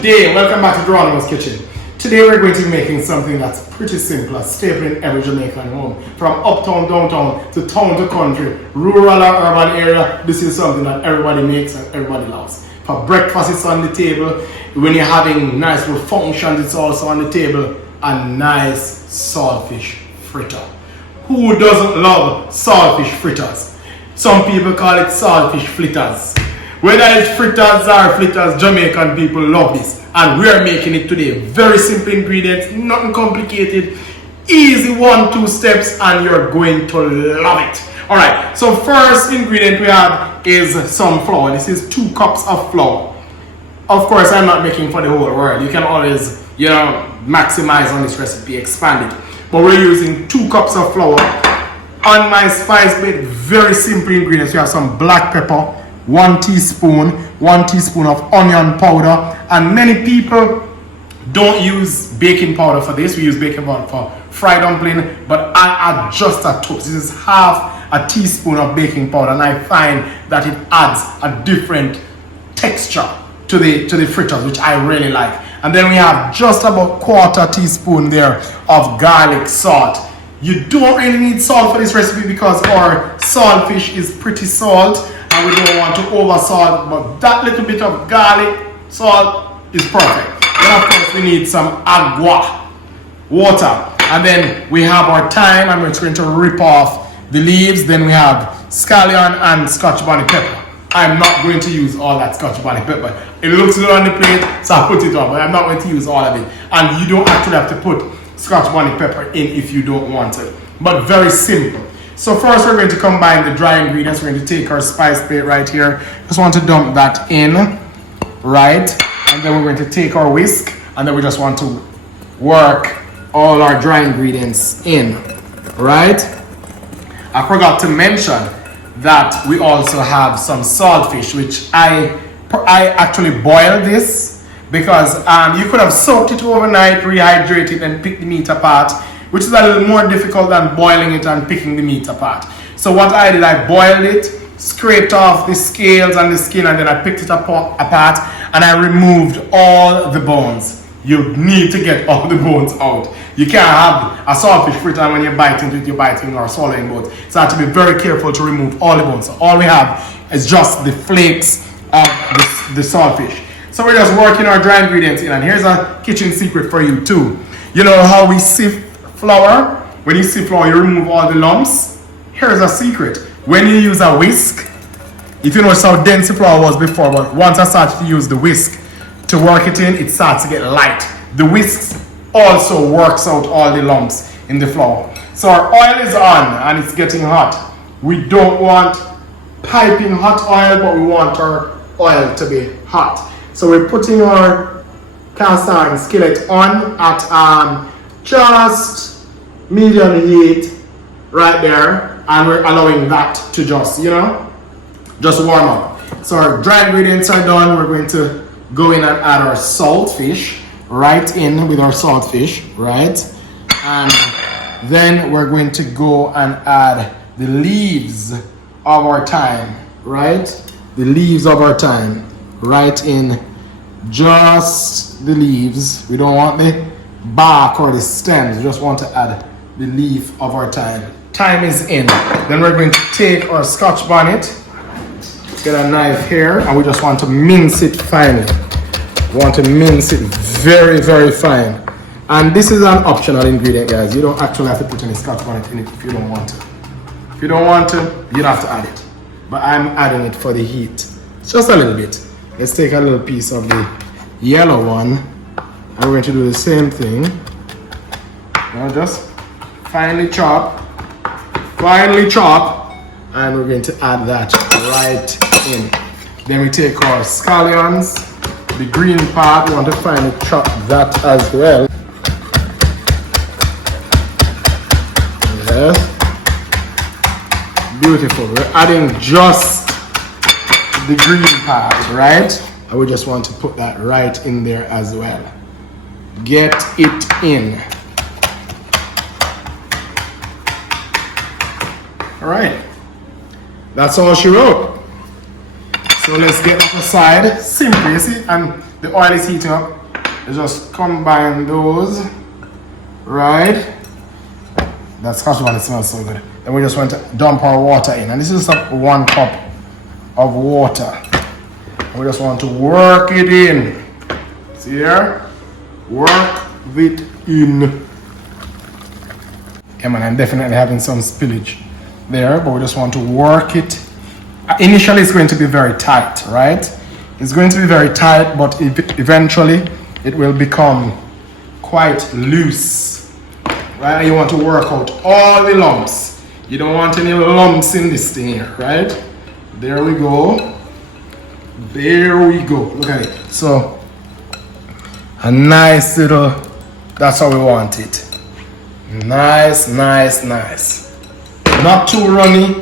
today, welcome back to Jeronimos Kitchen. Today we're going to be making something that's pretty simple, a staple in every Jamaican home. From uptown, downtown, to town to country, rural or urban area, this is something that everybody makes and everybody loves. For breakfast, it's on the table. When you're having nice little functions, it's also on the table. A nice saltfish fritter. Who doesn't love saltfish fritters? Some people call it saltfish fritters. Whether it's fritters or flitters, Jamaican people love this. And we're making it today. Very simple ingredients, nothing complicated. Easy 1-2 steps and you're going to love it. Alright, so first ingredient we have is some flour. This is 2 cups of flour. Of course, I'm not making for the whole world. You can always, maximize on this recipe, expand it. But we're using 2 cups of flour. On my spice plate, very simple ingredients. You have some black pepper, 1 teaspoon of onion powder, and many people don't use baking powder for this. We use baking powder for fried dumpling, but I add just a touch. This is half a teaspoon of baking powder, and I find that it adds a different texture to the fritters, which I really like. And then we have just about 1/4 teaspoon there of garlic salt. You don't really need salt for this recipe because our saltfish is pretty salt and we don't want to over salt, but that little bit of garlic salt is perfect. Then of course we need some agua, water, and then we have our thyme, and we're going to rip off the leaves. Then we have scallion and scotch bonnet pepper. I'm not going to use all that scotch bonnet pepper. It looks good on the plate, so I put it on, but I'm not going to use all of it. And you don't actually have to put scotch bonnet pepper in if you don't want it. But very simple. So first we're going to combine the dry ingredients. We're going to take our spice plate right here. Just want to dump that in, right? And then we're going to take our whisk, and then we just want to work all our dry ingredients in, right? I forgot to mention that we also have some saltfish, which I actually boiled this because you could have soaked it overnight, rehydrate it, and pick the meat apart, which is a little more difficult than boiling it and picking the meat apart. So what I did, I boiled it, scraped off the scales and the skin, and then I picked it apart, and I removed all the bones. You need to get all the bones out. You can't have a saltfish fritter and when you bite into it, you're biting or swallowing bones. So I have to be very careful to remove all the bones. So all we have is just the flakes of the saltfish. So we're just working our dry ingredients in, and here's a kitchen secret for you too. You know how we sift flour? When you sift flour, you remove all the lumps. Here's a secret. When you use a whisk, if you notice how dense the flour was before, but once I started to use the whisk to work it in, it starts to get light. The whisk also works out all the lumps in the flour. So our oil is on and it's getting hot. We don't want piping hot oil, but we want our oil to be hot. So we're putting our cast iron skillet on at just medium heat right there, and we're allowing that to just warm up. So our dry ingredients are done. We're going to go in and add our saltfish right in with our saltfish, right? And then we're going to go and add the leaves of our thyme, right? The leaves of our thyme right in, just the leaves. We don't want the bark or the stems. We just want to add the leaf of our thyme. Thyme is in. Then we're going to take our scotch bonnet, get a knife here, and we just want to mince it finely. We want to mince it very, very fine. And this is an optional ingredient, guys. You don't actually have to put any scotch bonnet in it if you don't want to. If you don't want to, you don't have to add it. But I'm adding it for the heat. Just a little bit. Let's take a little piece of the yellow one, and we're going to do the same thing. Now just finely chop, and we're going to add that right in. Then we take our scallions, the green part, we want to finely chop that as well. Yes. Beautiful. We're adding just the green part, right? And we just want to put that right in there as well. Get it in. All right. That's all she wrote. So So let's get that aside. Simple, you see, and the oil is heating up. You just combine those, right? That Scotch bonnet smells so good. Then we just want to dump our water in, and this is just 1 cup of water. And we just want to work it in. See here? Work it in. Yeah, man, I'm definitely having some spillage there, but we just want to work it. Initially, it's going to be very tight, right? It's going to be very tight, but eventually it will become quite loose, right? You want to work out all the lumps. You don't want any lumps in this thing here, right? There we go. There we go. Look at it. So, a nice little, that's how we want it. Nice, nice, nice. Not too runny,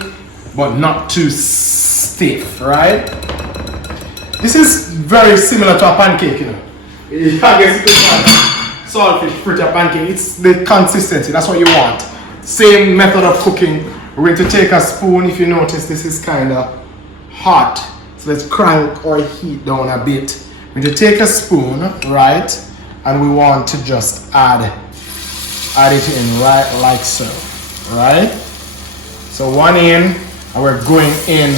but not too stiff, right? This is very similar to a pancake, you know. I guess you could call saltfish fritter pancake. It's the consistency, that's what you want. Same method of cooking. We're going to take a spoon. If you notice, this is kind of hot. So let's crank our heat down a bit. We're going to take a spoon, right? And we want to just add it in right like so, right? So 1 in, and we're going in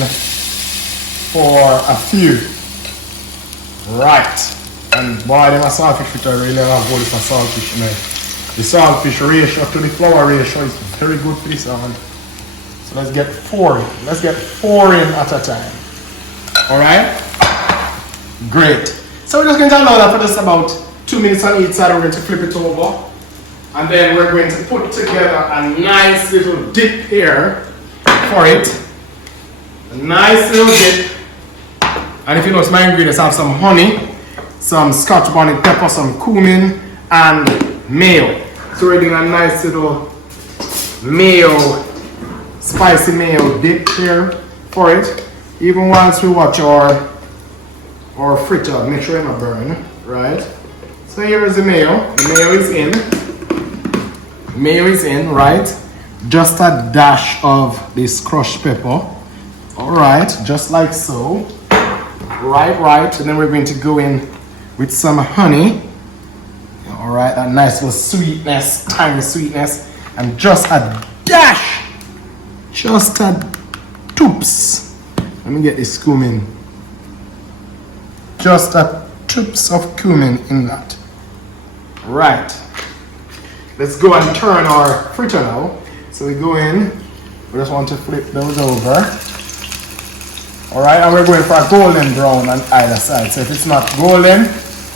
for a few, right? And boy, them a saltfish fritter really have good for saltfish, man. The saltfish ratio to the flour ratio is very good for this one. So let's get 4 in. Let's get 4 in at a time. Alright? Great. So we're just going to allow that for just about 2 minutes on each side. We're going to flip it over. And then we're going to put together a nice little dip here for it. A nice little dip. And if you notice, my ingredients have some honey, some Scotch bonnet pepper, some cumin, and mayo. So we're doing a nice little mayo, spicy mayo dip here for it. Even once we watch our fritter, make sure it not burn, right? So here is the mayo. The mayo is in. Mayo is in, right? Just a dash of this crushed pepper. Alright, just like so. Right. And then we're going to go in with some honey. Alright, that nice little sweetness, tiny sweetness. And just a dash. Just a toops. Let me get this cumin. Just a toops of cumin in that. Right. Let's go and turn our fritter now. So we go in. We just want to flip those over. Alright, and we're going for a golden brown on either side. So if it's not golden,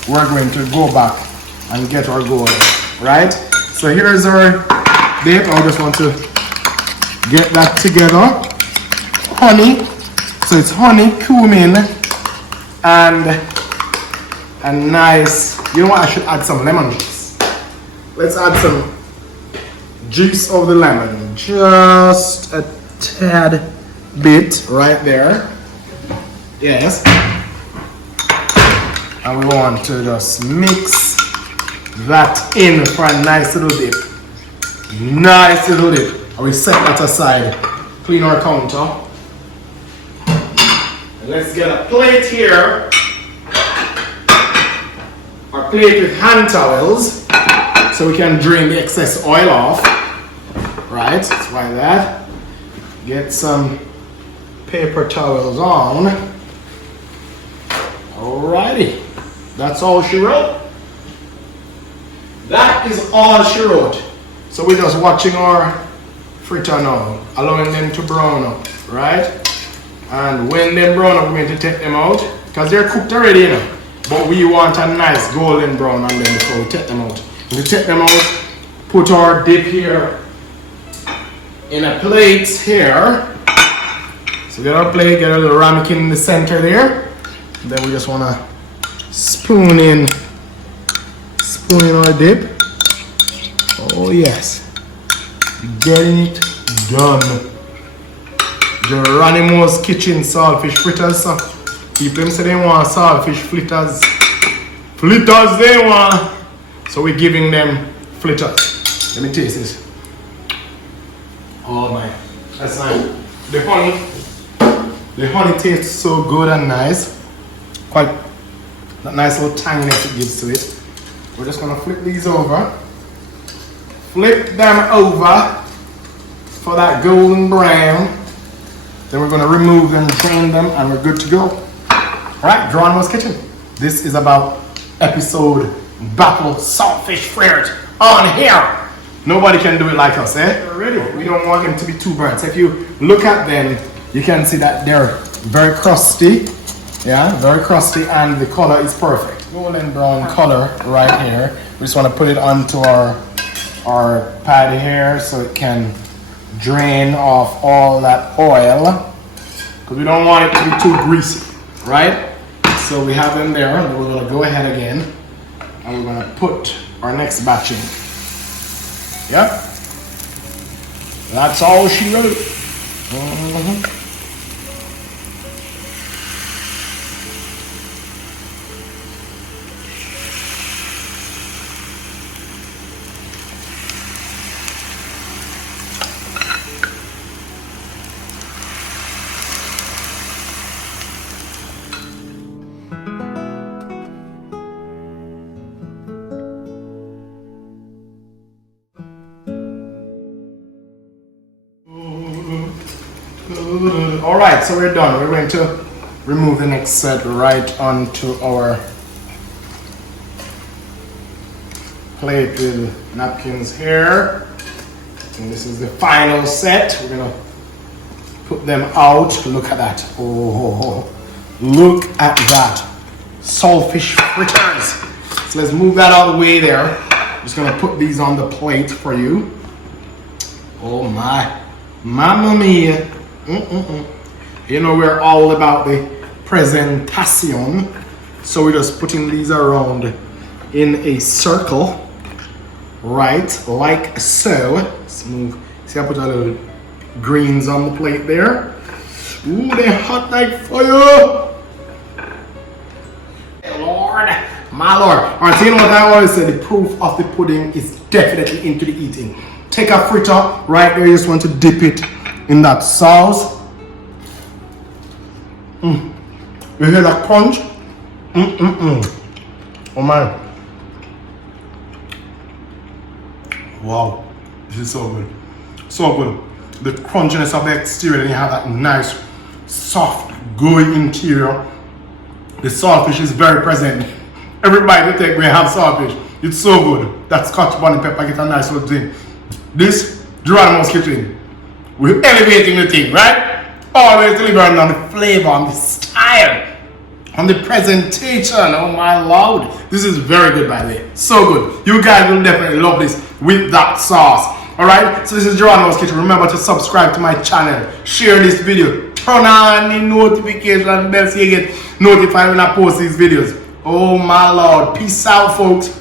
we're going to go back and get our golden. Right? So here's our dip. I just want to get that together. Honey. So it's honey, cumin, and a nice, you know what, I should add some lemon juice. Let's add some juice of the lemon. Just a tad bit right there. Yes. And we want to just mix that in for a nice little dip. Nice little dip. And we set that aside. Clean our counter. And let's get a plate here. Our plate with hand towels. So we can drain the excess oil off. Right, that's why that. Get some paper towels on. Alrighty. That's all she wrote. That is all she wrote. So we're just watching our fritter now, allowing them to brown up, right? And when they brown up, we're going to take them out because they're cooked already, you know. But we want a nice golden brown on them before we take them out. We take them out, put our dip here in a plate here. So get our plate, get a little ramekin in the center there. And then we just want to spoon in our dip. Oh yes, getting it done. Jeronimos kitchen saltfish fritters. So people say they want saltfish fritters. Fritters they want. So we're giving them fritters. Let me taste this. Oh my, that's nice. The honey. The honey tastes so good and nice. Quite that nice little tanginess it gives to it. We're just gonna flip these over. Flip them over for that golden brown. Then we're gonna remove them, drain them, and we're good to go. Alright, Jeronimos Kitchen. This is about episode Battle Saltfish Fritters on here. Nobody can do it like us, eh? Ready? We don't want them to be too burnt. So if you look at them, you can see that they're very crusty. Yeah, very crusty, and the color is perfect. Golden brown color right here. We just want to put it onto our patty here so it can drain off all that oil, because we don't want it to be too greasy, right? So we have them there, and we're going to go ahead again, and we're going to put our next batch in. Yeah, that's all she wrote. All right, so we're done. We're going to remove the next set right onto our plate with napkins here. And this is the final set. We're gonna put them out. Look at that. Oh, look at that. Saltfish fritters. So let's move that out of the way there. Just gonna put these on the plate for you. Oh my, mamma mia. You know, we're all about the presentation, so we're just putting these around in a circle, right, like so. Let's move. See, I put a little greens on the plate there. Ooh, they're hot like fire. Lord, my Lord. All right, so you know what I always say, the proof of the pudding is definitely into the eating. Take a fritter right there, you just want to dip it in that sauce. You hear that crunch? Oh my. Wow, this is so good. So good. The crunchiness of the exterior, and you have that nice, soft, gooey interior. The saltfish is very present. Everybody that take, we have saltfish. It's so good. That Scotch bonnet pepper get a nice little thing. This Jeronimos Kitchen, we're elevating the thing, right? Always delivering on the flavor, on the style, on the presentation. Oh my Lord, this is very good, by the way. So good. You guys will definitely love this with that sauce. All right. So this is Jeronimos Kitchen. Remember to subscribe to my channel, share this video, turn on the notification bell so you get notified when I post these videos. Oh my Lord. Peace out, folks.